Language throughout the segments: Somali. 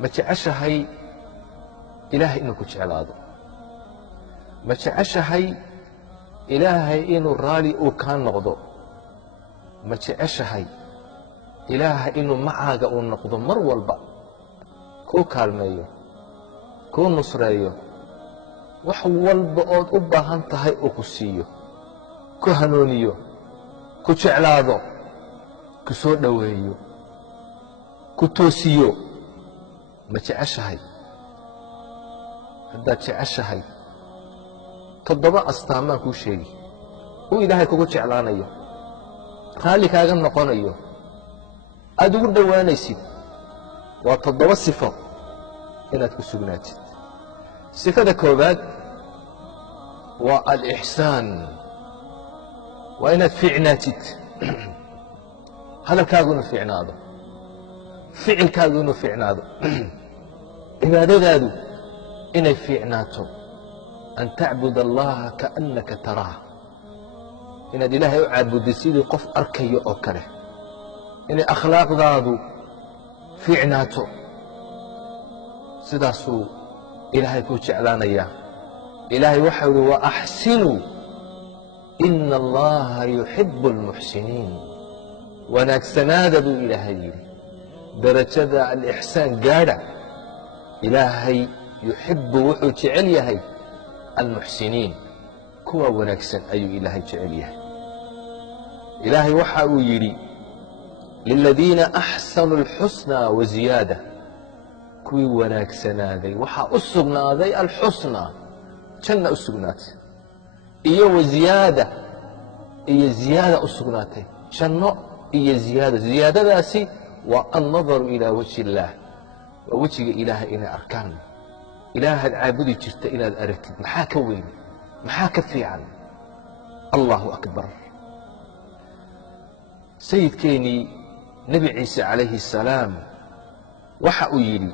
ma jeceshahay ilaahay inuu ku jeclaado ma jeceshahay ilaahay inuu raali uu kaa noqdo ma jeceshahay ilaahay inuu macaaga uu noqdo mar walba kuu kaalmeeyo kuu nusreeyo wax walba ood u baahan tahay uu ku siiyo ku hanuuniyo ku jeclaado ku soo dhoweeyo ku toosiyo ma jeceshahay haddaad jeceshahay 7 astaamaan kuu sheegi uu ilaahay kugu jeclaanayo raalli kaaga noqonayo aad ugu dhowaanaysid waa 7 sifo inaad ku sugnaatid sifada koobaad waa alixsaan waa inaad fiicnaatid hadalkaagu inuu fiicnaado ficilkaagu inuu fiicnaado cibaadadaadu inay fiicnaato an tacbud allaha kaannaka taraah inaad ilaahay u caabudid sidii qof arkayo oo kale inay akhlaaqdaadu fiicnaato sidaasuu ilaahay kuu jeclaanayaa ilaahay waxau ihi waaxsinuu ina allaha yuxibu almuxsiniin wanaagsanaada buu ilaahay yidhi darajada alixsaan gaadha ilaahay yuxibu wuxuu jecel yahay almuxsiniin kuwa wanaagsan ayuu ilaahay jecel yahay ilaahay waxa uu yidhi liladiina axsanuu alxusnaa waziyaada kuwii wanaagsanaaday waxaa u sugnaaday alxusnaa janna u sugnaatay iyo waziyaada iyo ziyaada u sugnaatay janno iyo ziyaada ziyaadadaasi waa annadaru ilaa wajhi illaah waa wejiga ilaahay inay arkaan ilaahaad caabudi jirta inaad aragtid maxaa ka weyn maxaa ka fiican allahu akbar sayidkeennii nebi ciise calayhi الsalaam waxa uu yidhi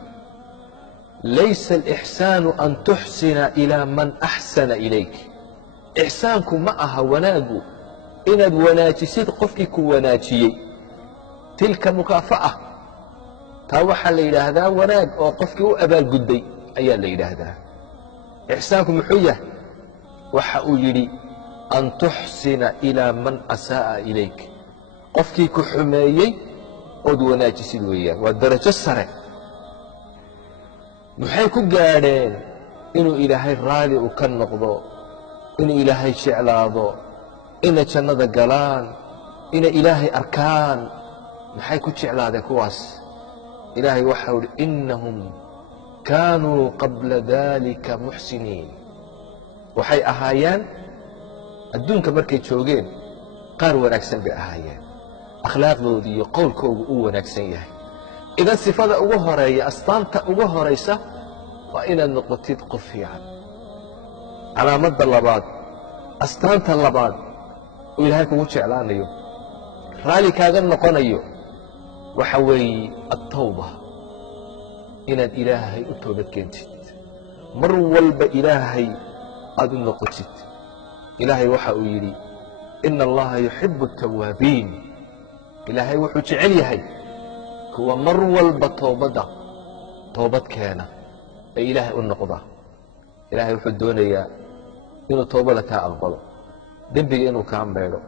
laysa alixsaanu an tuxsina ilaa man axsana ilayk ixsaanku ma aha wanaagu inaad wanaajisid qofkii ku wanaajiyey tilka mukaafa'a taa waxaa la yidhaahdaa wanaag oo qofkii u abaalgudday ayaa la yidhaahdaa ixsaanku muxuu yahay waxa uu yidhi an tuxsina ilaa man asaa'a ilayk qofkii ku xumeeyey ood wanaajisid weeyaan waa darajo sare maxay ku gaadheen inuu ilaahay raali uu ka noqdo inuu ilaahay jeclaado inay jannada galaan inay ilaahay arkaan maxay ku jeclaadeen kuwaas ilaahay waxau ihi innahum kaanuu qabla dalika muxsiniin waxay ahaayeen adduunka markay joogeen qaar wanaagsan bay ahaayeen akhlaaqdooda iyo qowlkoogu uu wanaagsan yahay idan sifada ugu horeeya astaanta ugu horaysa waa inaad noqotid qof fiican calaamadda labaad astaanta labaad uu ilaahay kugu jeclaanayo raali kaaga noqonayo waxa weeye attawba inaad ilaahay u toobad keentid mar walba ilaahay aad u noqotid ilaahay waxa uu yidhi ina allaha yuxibu الtawaabiin ilaahay wuxuu jecel yahay kuwa mar walba toobad keena ee ilaahay u noqda ilaahay wuxuu doonayaa inuu toobada kaa aqbalo dembiga inuu kaa meedho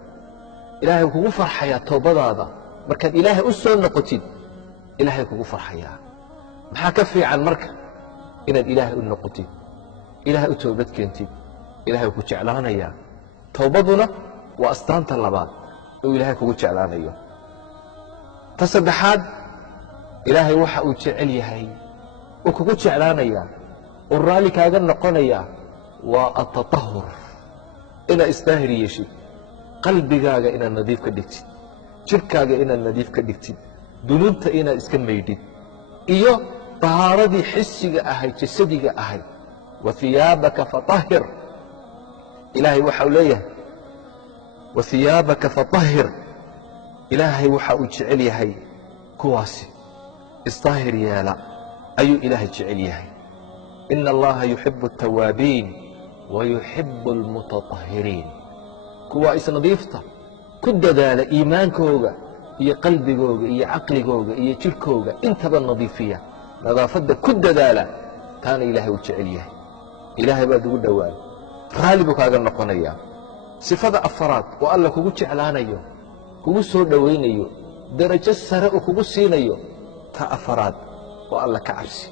ilaahay wuu kugu farxayaa toobadaada markaad ilaahay u soo noqotid ilaahay kugu farxayaa maxaa ka fiican marka inaad ilaahay u noqotid ilaahay u toobad keentid ilaahay wuu ku jeclaanayaa toobaduna waa astaanta labaad oo ilaahay kugu jeclaanayo ta saddexaad ilaahay waxa uu jecel yahay uu kugu jeclaanayaa uu raalli kaaga noqonayaa waa atatahur inaad isdaahir yeeshid qalbigaaga inaad nadiif ka dhigtid jirhkaaga inaad nadiif ka dhigtid dunuubta inaad iska maydhid iyo tahaaradii xisiga ahayd jasadiga ahayd wahiyaabaka fatahir ilaahay waxau leeyahay wahiyaabaka fatahir ilaahay waxa uu jecel yahay kuwaasi isdaahir yeela ayuu ilaahay jecel yahay ina allaha yuxibu الtawaabiin wayuxibu اlmutatahiriin kuwa isnadiifta ku dadaala iimaankooga iyo qalbigooga iyo caqligooga iyo jirhkooga intaba nadiifiya nadaafadda ku dadaala taana ilaahay uu jecel yahay ilaahay baad ugu dhowaan raalli buu kaaga noqonayaa sifada afaraad oo alla kugu jeclaanayo kugu soo dhowaynayo darajo sare uu kugu siinayo ta afaraad oo alla ka cabsi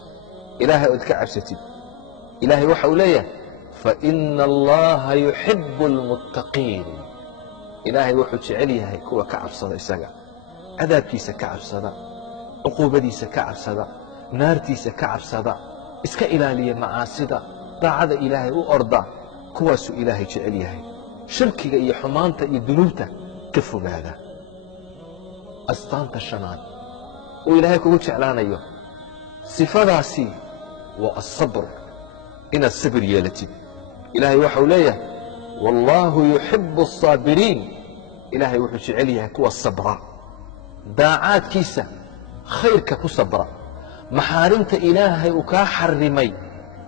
ilaahay ood ka cabsatid ilaahay waxa uu leeyahay faina allaha yuxibu almuttaqiin ilaahay wuxuu jecel yahay kuwa ka cabsada isaga cadaabkiisa ka cabsada cuquubadiisa ka cabsada naartiisa ka cabsada iska ilaaliya macaasida daacada ilaahay u orda kuwaasuu ilaahay jecel yahay shirkiga iyo xumaanta iyo dunuubta ka fogaada astaanta shanaad uu ilaahay kugu jeclaanayo sifadaasi waa asabr inaad sabir yeelatid ilaahay waxau leeyahay wallaahu yuxibu asaabiriin ilaahay wuxuu jecel yahay kuwa sabra daacaadkiisa khayrka ku sabra maxaarimta ilaahay uu kaa xarimay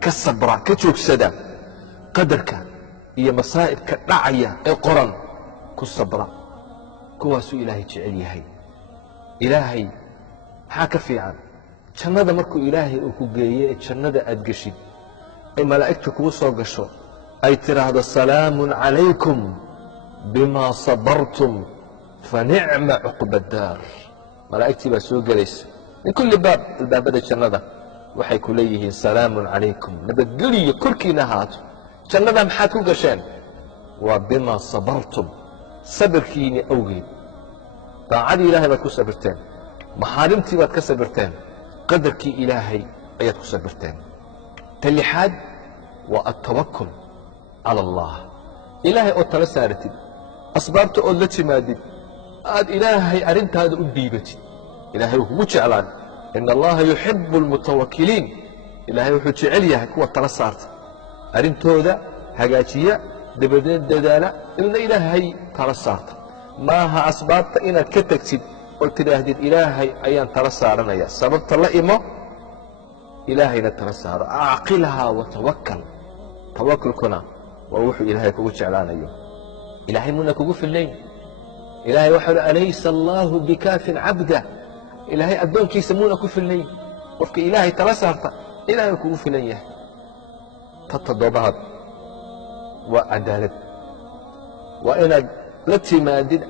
ka sabra ka joogsada qadarka iyo masaa'ibka dhacaya ee qoran ku sabra kuwaasuu ilaahay jecel yahay ilaahay maxaa ka fiican jannada markuu ilaahay uu ku geeye ee jannada aad geshid ay malaa'igta kugu soo gasho ay tidhaahdo salaamun calaykum bimaa sabartum fanicma cuqba daar malaa'igtii baa soo gelaysa min kulli baab albaabada jannada waxay ku leeyihiin salaamun calaykum nabadgeliyo korkiina ahaato jannada maxaad ku gasheen waa bimaa sabartum sabirkiinni awgeed daacadii ilaahay baad ku sabirteen maxaarimtii baad ka sabirteen qadarkii ilaahay ayaad ku sabirteen ta lixaad waa altawakul cala allah ilaahay ood tala saaratid asbaabta ood la timaadid aad ilaahay arrintaada u dhiibatid ilaahay wuu kugu jeclaan ina allaha yuxibu almutawakiliin ilaahay wuxuu jecel yahay kuwa tala saarta arrintooda hagaajiya dabadeed dadaala ilna ilaahay tala saarta maaha asbaabta inaad ka tegtid oo tidhaahdid ilaahay ayaan tala saaranaya sababta la imo ilaahayna tala saaro acqilhaa watawakal tawakulkuna waa wuxuu ilaahay kugu jeclaanayo ilaahay muna kugu filnayn ilaahay waxau hi alaysa allaahu bikaafin cabda ilaahay addoonkiisa muuna ku filnayn qofka ilaahay tala saarta ilaahay uu kugu filan yahay ta toddobaad waa cadaalad waa inaad la timaadid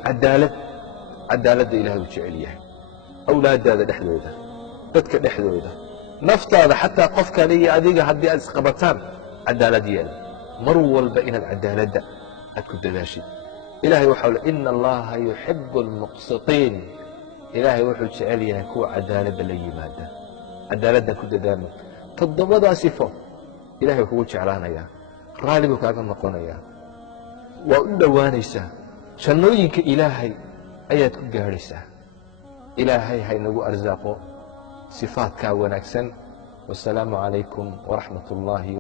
cadaaladda ilaahay uu jecel yahay awlaaddaada dhexdooda dadka dhexdooda naftaada xataa qof kale iyo adiga haddii aad isqabataan cadaalad yeela mar walba inaad cadaaladda aad ku dadaashid ilaahay waxau le ina allaha yuxibu almuqsitiin ilaahay wuxuu jecel yahay kuwa cadaaladda la yimaada cadaaladdan ku dadaalno toddobadaa sifo ilahay wuu kugu jeclaanayaa raalli buu kaaga noqonayaa waa u dhowaanaysaa jannooyinka ilaahay ayaad ku gaadhaysaa ilaahay haynagu arsaaqo sifaadkaa wanaagsan wasalaamu calaykum waraxmat ullaahi